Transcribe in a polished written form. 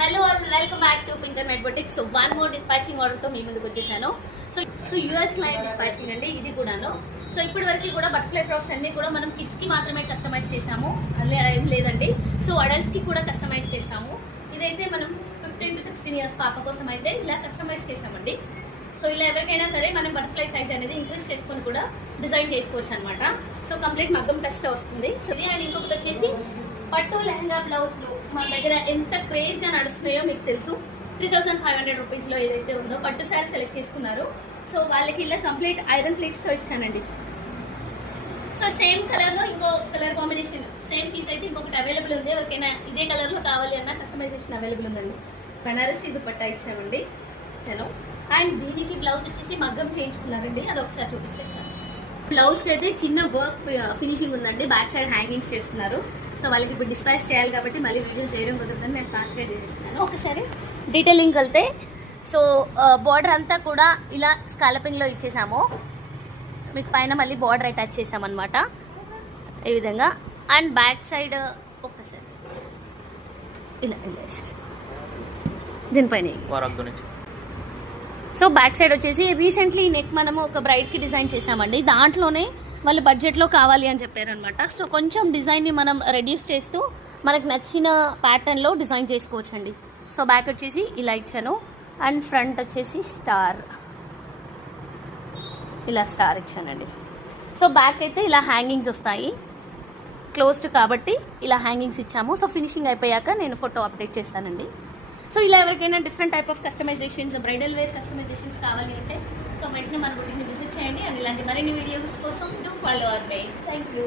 Hello all, welcome back to pink and white boutique. So one more dispatching ఆర్డర్తో మీ ముందుకు వచ్చేసాను. So US client dispatching అండి ఇది కూడాను. సో ఇప్పటి వరకు కూడా బటర్ఫ్లై ఫ్రాక్స్ అన్నీ కూడా మనం కిడ్స్కి మాత్రమే కస్టమైజ్ చేసాము, అలా ఏం లేదండి. సో అడల్ట్స్కి కూడా కస్టమైజ్ చేస్తాము. ఇదైతే మనం 15 to 16 years పాప కోసం అయితే ఇలా కస్టమైజ్ చేసామండి. సో ఇలా ఎవరికైనా సరే మనం బటర్ఫ్లై సైజ్ అనేది ఇంక్రీజ్ చేసుకొని కూడా డిజైన్ చేసుకోవచ్చు అనమాట. సో కంప్లీట్ మగ్గం టచ్తో వస్తుంది. సో ఇది అండ్ ఇంకొకటి వచ్చేసి పట్టు లెహంగా బ్లౌజ్లు మన దగ్గర ఎంత క్రేజ్గా నడుస్తున్నాయో మీకు తెలుసు. 3500 రూపీస్లో ఏదైతే ఉందో పట్టు శారీ సెలెక్ట్ చేసుకున్నారు. సో వాళ్ళకి ఇలా కంప్లీట్ ఐరన్ ప్లేట్స్తో ఇచ్చానండి. సో సేమ్ కలర్లో ఇంకో కలర్ కాంబినేషన్ సేమ్ పీస్ అయితే ఇంకొకటి అవైలబుల్ ఉంది. ఎవరికైనా ఇదే కలర్లో కావాలి అన్న కస్టమైజేషన్ అవైలబుల్ ఉందండి. బనారసి దుపట్టా ఇచ్చామండి నేను. అండ్ దీనికి బ్లౌజ్ వచ్చేసి మగ్గం చేయించుకున్నారండి, అది ఒకసారి చూపించేస్తాను. బ్లౌజ్కి అయితే చిన్న వర్క్ ఫినిషింగ్ ఉందండి, బ్యాక్ సైడ్ హ్యాంగింగ్స్ చేస్తున్నారు. సో వాళ్ళకి ఇప్పుడు డిస్పాచ్ చేయాలి కాబట్టి మళ్ళీ వీడియో చేయడం కుదరదని నేను ఫాస్ట్గా చేసేస్తున్నాను. ఒకసారి డీటెయిలింగ్ వెళ్తే సో బార్డర్ అంతా కూడా ఇలా స్కాలపింగ్లో ఇచ్చేసాము. మీకు పైన మళ్ళీ బార్డర్ అటాచ్ చేసామన్నమాట ఈ విధంగా. అండ్ బ్యాక్ సైడ్ ఒక్కసారి ఇలా దీనిపైన. సో బ్యాక్ సైడ్ వచ్చేసి రీసెంట్లీ నెక్ మనము ఒక బ్రైడ్కి డిజైన్ చేసామండి. దాంట్లోనే వాళ్ళు బడ్జెట్లో కావాలి అని చెప్పారనమాట. సో కొంచెం డిజైన్ని మనం రెడ్యూస్ చేస్తూ మనకు నచ్చిన ప్యాటర్న్లో డిజైన్ చేసుకోవచ్చండి. సో బ్యాక్ వచ్చేసి ఇలా ఇచ్చాను. అండ్ ఫ్రంట్ వచ్చేసి స్టార్, ఇలా స్టార్ ఇచ్చానండి. సో బ్యాక్ అయితే ఇలా హ్యాంగింగ్స్ వస్తాయి, క్లోజ్డ్ కాబట్టి ఇలా హ్యాంగింగ్స్ ఇచ్చాము. సో ఫినిషింగ్ అయిపోయాక నేను ఫోటో అప్డేట్ చేస్తానండి. సో ఇలా ఎవరికైనా different type of customizations, bridal wear customizations కావాలి అంటే సో వెంటనే మన బుటిక్ని విజిట్ చేయండి. అండ్ ఇలాంటి మరిన్ని వీడియోస్ కోసం do follow our page. Thank you.